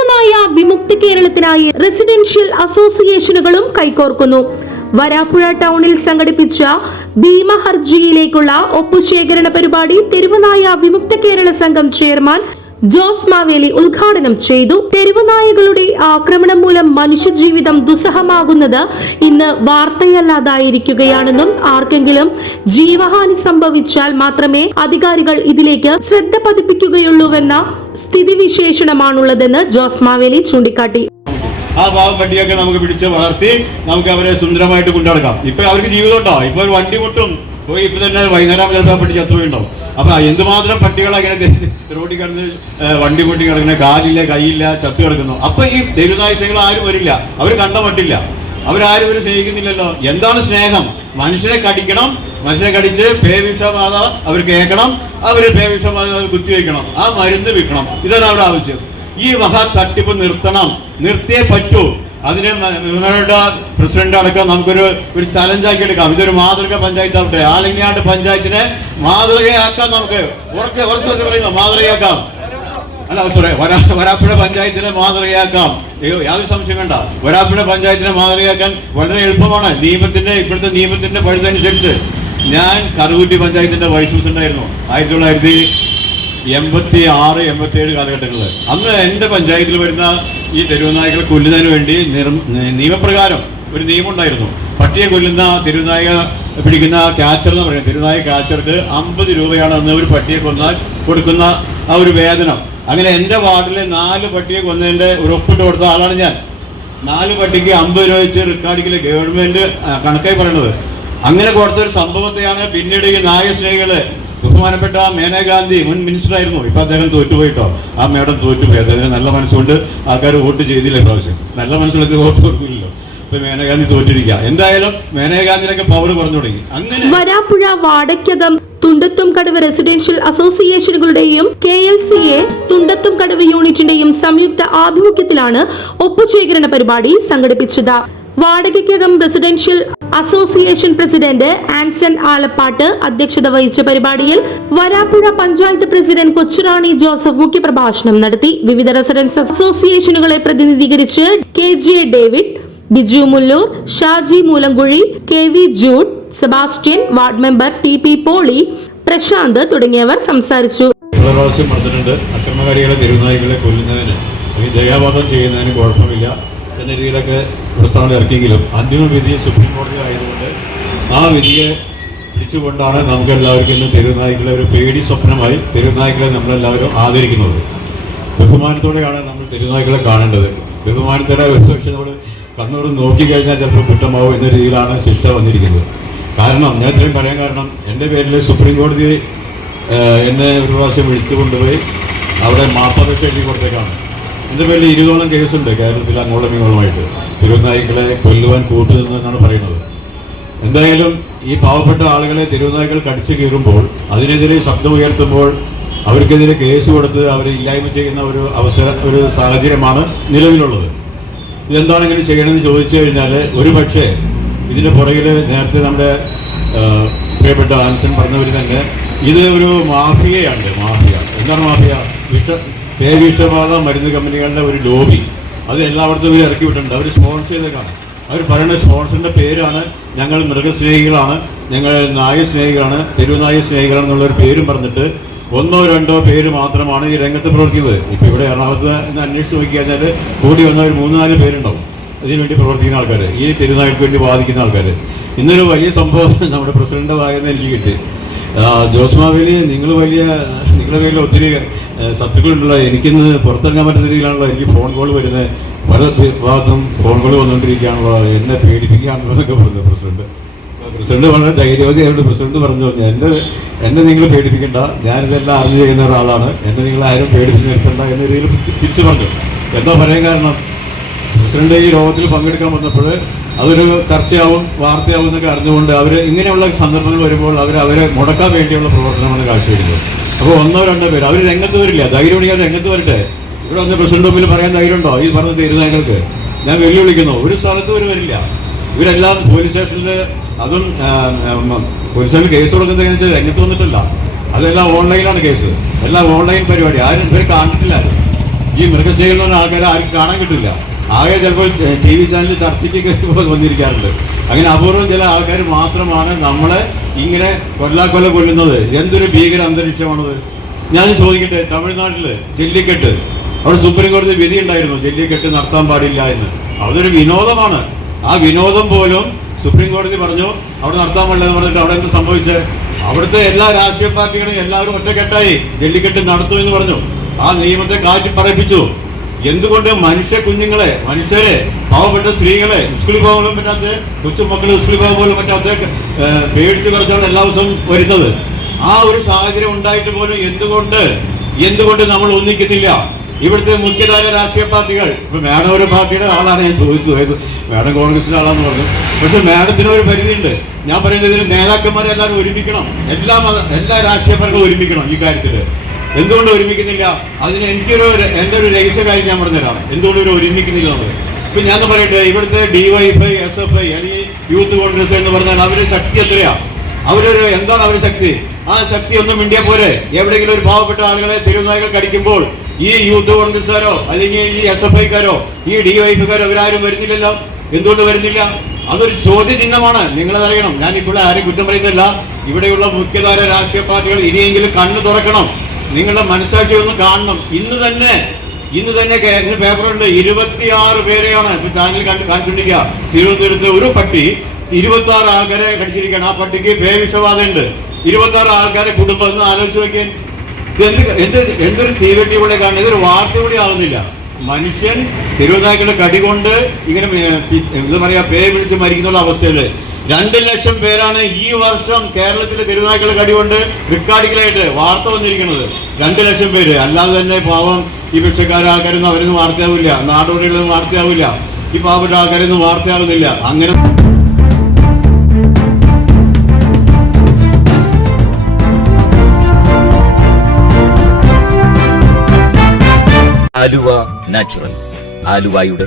തെരുവുനായ വിമുക്തി കേരളത്തിനായി റെസിഡൻഷ്യൽ അസോസിയേഷനുകളും കൈകോർക്കുന്നു. വരാപ്പുഴ ടൗണിൽ സംഘടിപ്പിച്ച ഭീമഹർജിയിലേക്കുള്ള ഒപ്പുശേഖരണ പരിപാടി തെരുവനായ വിമുക്ത കേരള സംഘം ചെയർമാൻ ജോസ് മാവേലി ഉദ്ഘാടനം ചെയ്തു. തെരുവുനായകളുടെ ആക്രമണം മൂലം മനുഷ്യജീവിതം ദുസ്സഹമാകുന്നത് ഇന്ന് വാർത്തയല്ലാതായിരിക്കുകയാണെന്നും ആർക്കെങ്കിലും ജീവഹാനി സംഭവിച്ചാൽ മാത്രമേ അധികാരികൾ ഇതിലേക്ക് ശ്രദ്ധ പതിപ്പിക്കുകയുള്ളൂവെന്ന സ്ഥിതിവിശേഷണമാണുള്ളതെന്ന് ജോസ് മാവേലി ചൂണ്ടിക്കാട്ടി. ആ പാവം കട്ടിയൊക്കെ നമുക്ക് പിടിച്ച് വളർത്തി നമുക്ക് അവരെ സുന്ദരമായിട്ട് കൊണ്ടുനടക്കാം. ഇപ്പൊ അവർക്ക് ജീവിതം ഉണ്ടോ ഇപ്പൊ ഒരു വണ്ടി പൊട്ടും. ഇപ്പൊ തന്നെ വൈകുന്നേരം ചിലപ്പോൾ പട്ടി ചത്തുപോയിണ്ടാവും അപ്പൊ എന്തുമാത്രം പട്ടികൾ അങ്ങനെ റോഡിൽ കിടന്ന് വണ്ടി പൊട്ടി കിടക്കുന്ന കാലില്ല കൈയില്ല ചത്തു കിടക്കുന്നു. അപ്പൊ ഈ ദൈവനാശങ്ങൾ ആരും വരില്ല. അവർ കണ്ട മട്ടില്ല. അവരാരും ഒരു സ്നേഹിക്കുന്നില്ലല്ലോ. എന്താണ് സ്നേഹം? മനുഷ്യരെ കടിക്കണം മനുഷ്യരെ കടിച്ച് പേവിഷബാധ അവർ കേൾക്കണം അവർ പേവിഷബാധ കുത്തിവെക്കണം ആ മരുന്ന് വിൽക്കണം. ഇതാണ് അവരുടെ ആവശ്യം. ഈ മഹാ തട്ടിപ്പ് നിർത്തണം. നിർത്തിയേ പറ്റൂ. അതിന് നിങ്ങളുടെ പ്രസിഡന്റ് അടക്കം നമുക്കൊരു ഒരു ചലഞ്ചാക്കി എടുക്കാം. ഇതൊരു മാതൃക പഞ്ചായത്ത് ആവട്ടെ. ആലങ്ങിയാണ്ട് പഞ്ചായത്തിനെ മാതൃകയാക്കാം നമുക്ക് ഉറക്കെ ഉറച്ചു പറയുന്നു. മാതൃകയാക്കാം. അല്ല സോറി വരാ വരാപ്പുഴ പഞ്ചായത്തിനെ മാതൃകയാക്കാം. അയ്യോ യാതൊരു സംശയം വേണ്ട. വരാപ്പുഴ പഞ്ചായത്തിനെ മാതൃകയാക്കാൻ വളരെ എളുപ്പമാണ്. നിയമത്തിന്റെ ഇപ്പോഴത്തെ നിയമത്തിന്റെ പഴുതനുസരിച്ച്. ഞാൻ കറുകുറ്റി പഞ്ചായത്തിന്റെ വൈസ് പ്രസിഡന്റ് ആയിരുന്നു ആയിരത്തി തൊള്ളായിരത്തി എൺപത്തി ആറ് എൺപത്തി ഏഴ് കാലഘട്ടങ്ങളിൽ അന്ന് എന്റെ പഞ്ചായത്തിൽ വരുന്ന ഈ തെരുവുനായ്ക്കളെ കൊല്ലുന്നതിന് വേണ്ടി നിയമപ്രകാരം ഒരു നിയമം ഉണ്ടായിരുന്നു പട്ടിയെ കൊല്ലുന്ന തെരുവുനായ പിടിക്കുന്ന ക്യാച്ചർ എന്ന് പറയുന്നത് തെരുവുനായ ക്യാച്ചർക്ക് അമ്പത് രൂപയാണ് അന്ന് ഒരു പട്ടിയെ കൊന്നാൽ കൊടുക്കുന്ന ആ ഒരു വേതനം. അങ്ങനെ എന്റെ വാർഡിലെ നാല് പട്ടിയെ കൊന്നതിന്റെ ഒരു ഒപ്പിട്ട് കൊടുത്ത ആളാണ് ഞാൻ. നാല് പട്ടിക്ക് അമ്പത് രൂപ വെച്ച് റെക്കോർഡിങ്ങിൽ ഗവൺമെന്റ് കണക്കായി പറയുന്നത് അങ്ങനെ കൊടുത്തൊരു സംഭവത്തെയാണ് പിന്നീട് ഈ നായസ്നേഹികൾ ബഹുമാനപ്പെട്ട മേനകാന്തി മുൻ മിനിസ്റ്റർ ആയിരുന്നു. ഇപ്പൊ അദ്ദേഹം തോറ്റുപോയിട്ടോ? ആ മേഡം തോറ്റുപോയി. അദ്ദേഹം നല്ല മനസ്സുകൊണ്ട് ആൾക്കാർ വോട്ട് ചെയ്തില്ല പ്രാവശ്യം. നല്ല മനസ്സിലൊക്കെ വോട്ട് കൊടുക്കില്ലല്ലോ. എന്തായാലും പവർ കുറഞ്ഞു തുടങ്ങി. വരാപ്പുഴ വാടക്കകം തുണ്ടത്തും കടവ് residential അസോസിയേഷനുകളുടെയും K L C A Thundathum Kadavu യൂണിറ്റിന്റെയും സംയുക്ത ആഭിമുഖ്യത്തിലാണ് ഒപ്പുശേഖരണ പരിപാടി സംഘടിപ്പിച്ചത്. വാടകയ്ക്കകം residential association president Anson Alappatt അധ്യക്ഷത വഹിച്ച പരിപാടിയിൽ വരാപ്പുഴ പഞ്ചായത്ത് പ്രസിഡന്റ് കൊച്ചുറാണി ജോസഫ് മുഖ്യപ്രഭാഷണം നടത്തി. വിവിധ റെസിഡൻസ് അസോസിയേഷനുകളെ പ്രതിനിധീകരിച്ച് K J David Biju Mullur Shaji Moolankuzhi K V Jude Sebastian ward member T P Poly Prashanth തുടങ്ങിയവർ സംസാരിച്ചു. അക്രമകാരികളെ കൊല്ലുന്നതിന്. ചെയ്യുന്നതിന് കുഴപ്പമില്ല. എന്ന രീതിയിലൊക്കെ പ്രസ്താവന ഇറക്കിയെങ്കിലും അന്തിമ വിധി സുപ്രീം കോടതി ആയതുകൊണ്ട് ആ വിധിയെ പിടിച്ചുകൊണ്ടാണ് നമുക്ക് എല്ലാവർക്കും ഇന്ന് തെരുവുനായികളെ ഒരു പേടി സ്വപ്നമായി തെരുവുനായികളെ നമ്മളെല്ലാവരും ആദരിക്കുന്നത്. ബഹുമാനത്തോടെയാണ് നമ്മൾ തെരുവുനായികളെ കാണേണ്ടത്. ബഹുമാനത്തോടെ ഒരുപക്ഷെ നമ്മൾ കണ്ണൂർ നോക്കിക്കഴിഞ്ഞാൽ ചിലപ്പോൾ കുറ്റമാവും എന്ന രീതിയിലാണ് ശിക്ഷ വന്നിരിക്കുന്നത്. കാരണം ഞാൻ ഇത്രയും പറയാൻ കാരണം എന്റെ പേരിൽ സുപ്രീം കോടതി എന്നെ ഒരു പ്രാവശ്യം വിളിച്ചു കൊണ്ടുപോയി അവിടെ മാപ്പപേക്ഷ എഴുതി കൊടുത്തേക്കാണ്. എന്റെ പേരിൽ ഇരുപതോളം കേസുണ്ട് കേരളത്തിൽ അങ്ങോളം ഇങ്ങോളമായിട്ട്. തിരുവനായികളെ കൊല്ലുവാൻ കൂട്ടുനിന്നെന്നാണ് പറയുന്നത്. എന്തായാലും ഈ പാവപ്പെട്ട ആളുകളെ തിരുവനായ്ക്കൾ കടിച്ചു കീറുമ്പോൾ അതിനെതിരെ ശബ്ദം ഉയർത്തുമ്പോൾ അവർക്കെതിരെ കേസ് കൊടുത്ത് അവരെ ഇല്ലായ്മ ചെയ്യുന്ന ഒരു അവസര ഒരു സാഹചര്യമാണ് നിലവിലുള്ളത്. ഇതെന്താണെങ്കിലും ചെയ്യണമെന്ന് ചോദിച്ചു കഴിഞ്ഞാൽ ഒരു പക്ഷേ ഇതിന്റെ പുറകിൽ നേരത്തെ നമ്മുടെ പ്രിയപ്പെട്ട ആൻസൺ പറഞ്ഞവർ തന്നെ ഇത് ഒരു മാഫിയയാണ്. മാഫിയ. എന്താണ് മാഫിയ? വിഷ പേവിഷബാധ മരുന്ന് കമ്പനികളുടെ ഒരു ലോബി അത് എല്ലായിടത്തും ഇവർ ഇറക്കി വിട്ടിട്ടുണ്ട്. അവർ സ്പോൺസർ ചെയ്തേക്കാണ്. അവർ പറയുന്ന സ്പോൺസറിന്റെ പേരാണ് ഞങ്ങൾ മൃഗസ്നേഹികളാണ് ഞങ്ങൾ നായസ്നേഹികളാണ് തെരുവുനായ സ്നേഹികളാണ് എന്നുള്ളൊരു പേരും പറഞ്ഞിട്ട് ഒന്നോ രണ്ടോ പേര് മാത്രമാണ് ഈ രംഗത്ത് പ്രവർത്തിക്കുന്നത്. ഇപ്പം ഇവിടെ എറണാകുളത്ത് നിന്ന് അന്വേഷിച്ച് നോക്കി കഴിഞ്ഞാൽ കൂടി വന്ന ഒരു മൂന്ന് നാല് പേരുണ്ടാവും. അതിനുവേണ്ടി പ്രവർത്തിക്കുന്ന ആൾക്കാർ ഈ തിരുനാൾക്ക് വേണ്ടി ബാധിക്കുന്ന ആൾക്കാർ ഇന്നൊരു വലിയ സംഭവം നമ്മുടെ പ്രസിഡന്റ് ഭാഗത്ത് എനിക്ക് കിട്ടി. ജോസ്മാവേലി ജോസ് മാവേലി നിങ്ങൾ വലിയ നിങ്ങളുടെ കയ്യിൽ ഒത്തിരി ആ, ശത്രുക്കളുണ്ടല്ലോ. എനിക്കിന്ന് പുറത്തിറങ്ങാൻ പറ്റുന്ന രീതിയിലാണല്ലോ എനിക്ക് ഫോൺ കോൾ വരുന്നത് പല ഭാഗത്തും ഫോൺ കോൾ വന്നുകൊണ്ടിരിക്കുകയാണല്ലോ. എന്നെ പേടിപ്പിക്കുകയാണല്ലോ എന്നൊക്കെ പറഞ്ഞു പ്രസിഡന്റ്. പ്രസിഡന്റ് വളരെ ധൈര്യവതിയായിട്ട് പ്രസിഡന്റ് പറഞ്ഞു എന്നെ എന്നെ നിങ്ങൾ പേടിപ്പിക്കണ്ട. ഞാനിതെല്ലാം അറിഞ്ഞു ചെയ്യുന്ന ഒരാളാണ്. എന്നെ നിങ്ങൾ ആരും പേടിപ്പിച്ച് നിർത്തണ്ട. എന്ന രീതിയിൽ തിരിച്ചു പറഞ്ഞു. എന്താ പറയാൻ കാരണം? പ്രസിഡന്റ് ഈ യോഗത്തിൽ പങ്കെടുക്കാൻ വന്നപ്പോൾ അതൊരു ചർച്ചയാവും വാർത്തയാവും എന്നൊക്കെ അറിഞ്ഞുകൊണ്ട് അവർ ഇങ്ങനെയുള്ള സന്ദർഭങ്ങൾ വരുമ്പോൾ അവർ അവരെ മുടക്കാൻ വേണ്ടിയുള്ള പ്രവർത്തനമാണ് കാഴ്ചവെക്കുന്നത്. അപ്പോൾ ഒന്നോ രണ്ടോ പേര്. അവർ രംഗത്ത് വരില്ല. ധൈര്യം ഉണ്ടെങ്കിൽ രംഗത്ത് വരട്ടെ. ഇവിടെ വന്ന് പ്രസിഡന്റ് മുമ്പിൽ പറയാൻ ധൈര്യമുണ്ടോ? ഈ പറഞ്ഞ തീരുമാനങ്ങൾക്ക്. ഞാൻ വെല്ലുവിളിക്കുന്നു. ഒരു സ്ഥലത്ത് ഒരു വരില്ല. ഇവരെല്ലാം പോലീസ് സ്റ്റേഷനിൽ അതും പോലീസ് സ്റ്റേഷനിൽ കേസ് കൊടുക്കുന്നത് എങ്ങനെ വെച്ചാൽ രംഗത്ത് വന്നിട്ടില്ല. അതെല്ലാം ഓൺലൈനാണ് കേസ്. എല്ലാം ഓൺലൈൻ പരിപാടി. ആരും ഇവരെ കാണിട്ടില്ല ഈ മൃഗസ്നേഹികൾ എന്ന ആൾക്കാരെ ആരും കാണാൻ കിട്ടില്ല. ആകെ ചിലപ്പോൾ ടി വി ചാനലിൽ ചർച്ചയ്ക്ക് വന്നിരിക്കാറുണ്ട്. അങ്ങനെ അപൂർവം ചില ആൾക്കാർ മാത്രമാണ് നമ്മളെ ഇങ്ങനെ കൊല്ലാക്കൊല്ല കൊല്ലുന്നത്. എന്തൊരു ഭീകര അന്തരീക്ഷമാണത്? ഞാൻ ചോദിക്കട്ടെ തമിഴ്നാട്ടിൽ ജെല്ലിക്കെട്ട്. അവിടെ സുപ്രീം കോടതി വിധി ഉണ്ടായിരുന്നു ജെല്ലിക്കെട്ട് നടത്താൻ പാടില്ല എന്ന്. അതൊരു വിനോദമാണ്. ആ വിനോദം പോലും സുപ്രീം കോടതി പറഞ്ഞു അവിടെ നടത്താൻ പാടില്ല എന്ന് പറഞ്ഞിട്ട് അവിടെ എന്ത് സംഭവിച്ചത് അവിടുത്തെ എല്ലാ രാഷ്ട്രീയ പാർട്ടികളും എല്ലാവരും ഒറ്റക്കെട്ടായി ജെല്ലിക്കെട്ട് നടത്തും എന്ന് പറഞ്ഞു. ആ നിയമത്തെ കാറ്റി പറയിപ്പിച്ചു എന്തുകൊണ്ട് മനുഷ്യ കുഞ്ഞുങ്ങളെ മനുഷ്യരെ പാവപ്പെട്ട സ്ത്രീകളെ സ്കൂളിൽ പോകാനും പറ്റാത്ത കൊച്ചുമക്കൾ സ്കൂളിൽ പോകാൻ പോലും പറ്റാത്ത പേടിച്ച് കുറച്ചാണ് എല്ലാ ദിവസവും വരുന്നത്. ആ ഒരു സാഹചര്യം ഉണ്ടായിട്ട് പോലും എന്തുകൊണ്ട് എന്തുകൊണ്ട് നമ്മൾ ഒന്നിക്കുന്നില്ല ഇവിടുത്തെ മുഖ്യധാര രാഷ്ട്രീയ പാർട്ടികൾ ഇപ്പൊ മാഡം ഒരു പാർട്ടിയുടെ ആളാണ് ഞാൻ ചോദിച്ചു മാഡം കോൺഗ്രസിന്റെ ആളാന്ന് പറഞ്ഞു. പക്ഷെ മാഡത്തിന് ഒരു പരിധിയുണ്ട്. ഞാൻ പറയുന്നത് ഇതിന് നേതാക്കന്മാരെ എല്ലാവരും ഒരുമിക്കണം. എല്ലാ എല്ലാ രാഷ്ട്രീയ പാർട്ടികളും ഒരുമിക്കണം ഈ കാര്യത്തിൽ. എന്തുകൊണ്ട് ഒരുമിക്കുന്നില്ല? അതിന് എനിക്കൊരു എന്റെ ഒരു രഹസ്യ കാര്യം ഞാൻ പറഞ്ഞുതരാം എന്തുകൊണ്ട് ഇവർ ഒരുമിക്കുന്നില്ല എന്നുള്ളത്? ഇപ്പൊ ഞാൻ പറയട്ടെ ഇവിടുത്തെ D YFI S F I അല്ലെങ്കിൽ യൂത്ത് കോൺഗ്രസ് എന്ന് പറഞ്ഞാൽ അവരുടെ ശക്തി എത്രയാ? അവരൊരു എന്താണ് അവരുടെ ശക്തി? ആ ശക്തി ഒന്നും ഇന്ത്യ പോരെ. എവിടെയെങ്കിലും ഒരു പാവപ്പെട്ട ആളുകളെ തെരുവുനായകൾ കടിക്കുമ്പോൾ ഈ യൂത്ത് കോൺഗ്രസ്സുകാരോ അല്ലെങ്കിൽ ഈ എസ് എഫ് ഐക്കാരോ ഈ ഡി വൈഫുകാരോ ഇവരാരും വരുന്നില്ലല്ലോ? എന്തുകൊണ്ട് വരുന്നില്ല? അതൊരു ചോദ്യചിഹ്നമാണ്. നിങ്ങളതറിയണം. ഞാൻ ഇപ്പോൾ ആരും കുറ്റം പറയുന്നില്ല. ഇവിടെയുള്ള മുഖ്യധാര രാഷ്ട്രീയ പാർട്ടികൾ ഇനിയെങ്കിലും കണ്ണു തുറക്കണം. നിങ്ങളുടെ മനസ്സാക്ഷി ഒന്ന് കാണണം. ഇന്ന് തന്നെ ഇന്ന് തന്നെ ഇന്ന് പേപ്പറുണ്ട്. ഇരുപത്തിയാറ് പേരെയാണ് ഇപ്പൊ ചാനൽ കണ്ട് കാണിച്ചുകൊണ്ടിരിക്കുക തിരുവനന്തപുരത്ത് ഒരു പട്ടി ഇരുപത്തി ആറ് ആൾക്കാരെ കടിച്ചിരിക്കുകയാണ് ആ പട്ടിക്ക് പേവിഷബാധയുണ്ട്. ഇരുപത്തി ആറ് ആൾക്കാരെ കുടുംബം എന്ന് ആലോചിച്ച് നോക്കിയാൽ എന്ത് എന്ത് എന്തൊരു തീവെട്ടി കൂടെ കാണുന്നത് ഇതൊരു വാർത്ത കൂടി ആവുന്നില്ല. മനുഷ്യൻ തിരുവനന്തപുരത്തെ കടി കൊണ്ട് ഇങ്ങനെ എന്താ പറയാ പേ വിളിച്ച് മരിക്കുന്ന അവസ്ഥയിൽ രണ്ട് ലക്ഷം പേരാണ് ഈ വർഷം കേരളത്തിലെ തിരുവനന്തപുരത്തിന്റെ കടികൊണ്ട് റിക്കാർഡിക്കലായിട്ട് വാർത്ത വന്നിരിക്കുന്നത്. രണ്ട് ലക്ഷം പേര്. അല്ലാതെ തന്നെ പാവം ഈ ഭിക്ഷക്കാര ആൾക്കാരൊന്നും അവരൊന്നും വാർത്തയാവില്ല. നാടോടികളൊന്നും വാർത്തയാവില്ല. ഈ പാവപ്പെട്ട ആൾക്കാരൊന്നും വാർത്തയാവുന്നില്ല. അങ്ങനെ ആലുവ നാച്ചുറൽസ്. ആലുവയുടെ